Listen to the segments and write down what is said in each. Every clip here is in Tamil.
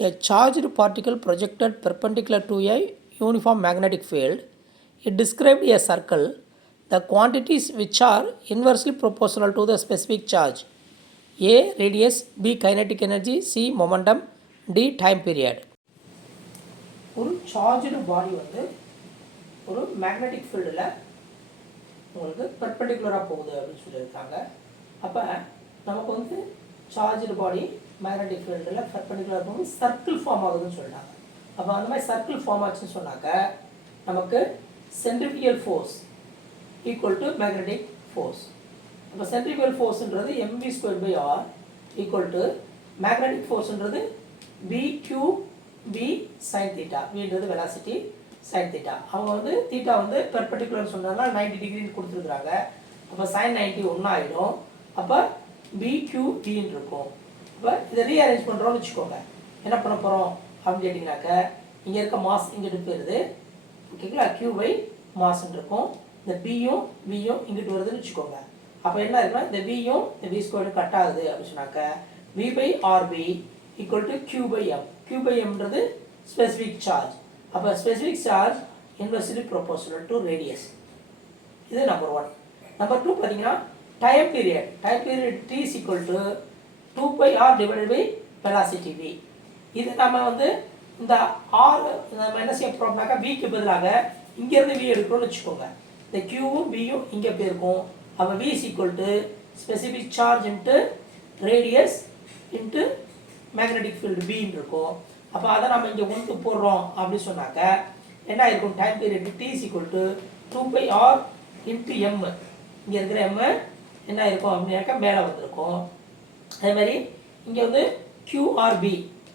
A charged particle projected perpendicular to a uniform magnetic field. It described a circle. The quantities which are inversely proportional to the specific charge. A. Radius. B. Kinetic energy. C. Momentum. D. Time period. ஒரு சார்ஜ்டு பாடி வந்து ஒரு மேக்னெட்டிக் ஃபீல்டில் உங்களுக்கு பெர்பெண்டிகுலராக போகுது அப்படின்னு சொல்லியிருக்காங்க. அப்போ நமக்கு வந்து சார்ஜ்டு பாடி மேக்னெட்டிக் ஃபீல்டில் பெர்பெண்டிகுலராக போகும்போது சர்க்கிள் ஃபார்ம் ஆகுதுன்னு சொல்லிட்டாங்க. அப்போ அந்த மாதிரி சர்க்கிள் ஃபார்ம் ஆச்சுன்னு சொன்னாக்க நமக்கு centripetal force equal to magnetic force. அப்போ சென்ட்ரிபியல் ஃபோர்ஸ்ன்றது mv²/r ஈக்குவல் டு மேக்னெட்டிக் ஃபோர்ஸ்ன்றது b sin theta. vன்றது வெலாசிட்டி sin theta. அவங்க வந்து தீட்டா வந்து பெர்பெண்டிகுலர் சொன்னதால 90 டிகிரின்னு கொடுத்துருக்குறாங்க. அப்போ sin 90 ஒன்றா ஆகிடும். அப்போ bqvன்னு இருக்கும். அப்போ இதை ரீஅரேஞ்ச் பண்ணுறோம்னு வச்சுக்கோங்க. என்ன பண்ண போகிறோம் அப்படின்னு கேட்டிங்கனாக்க இங்கே இருக்க மாஸ் இங்கிட்டு போயிடுது. ஓகேங்களா? q/, மாஸ்ன்னு இருக்கும். இந்த பியும் வியும் இங்கிட்டு வருதுன்னு வச்சுக்கோங்க. அப்போ என்ன இருக்குன்னா இந்த வியும் இந்த v² கட் ஆகுது அப்படின்னு சொன்னாக்க v/rb ஈக்குவல் டு q/m. q/mன்றது ஸ்பெசிஃபிக் சார்ஜ். அப்போ specific charge inversely proportional to radius. இது நம்பர் 1. நம்பர் 2 பார்த்தீங்கன்னா time period. Time period t is equal to 2πr divided by velocity v. இது நம்ம வந்து இந்த r நம்ம என்ன செய்ய போகிறோம்னாக்கா vக்கு பதிலாக இங்கேருந்து v எடுக்கணும்னு வச்சுக்கோங்க. இந்த qவும் vயும் இங்கே போயிருக்கும். அப்போ v is equal to specific charge into radius into magnetic field b இருக்கும். அப்போ அதை நம்ம இங்கே கொண்டு போடுறோம் அப்படின்னு சொன்னாக்க என்ன இருக்கும்? Time period t is equal to 2πr into m. இங்கே இருக்கிற m என்ன இருக்கும் அப்படின்னாக்கா மேலே வந்திருக்கும். அதே மாதிரி இங்கே வந்து qrb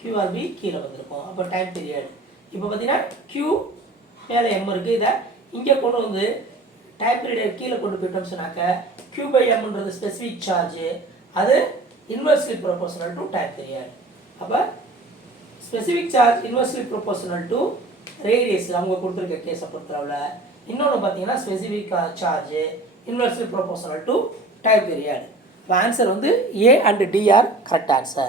கீழே வந்திருக்கும். அப்போ டைம் பீரியட் இப்போ பார்த்தீங்கன்னா q மேலே m இருக்குது. இதை இங்கே கொண்டு வந்து டைம் பீரியட் கீழே கொண்டு போயிட்டோம்னு சொன்னாக்க q/mன்றது ஸ்பெசிஃபிக் சார்ஜ். அது inversely proportional to time period. அப்போ specific charge inversely proportional to radius அவங்க கொடுத்துருக்க கேஸை பொறுத்தளவில். இன்னொன்று பார்த்தீங்கன்னா specific charge inversely proportional to time period. இப்போ ஆன்சர் வந்து A and D are correct answer.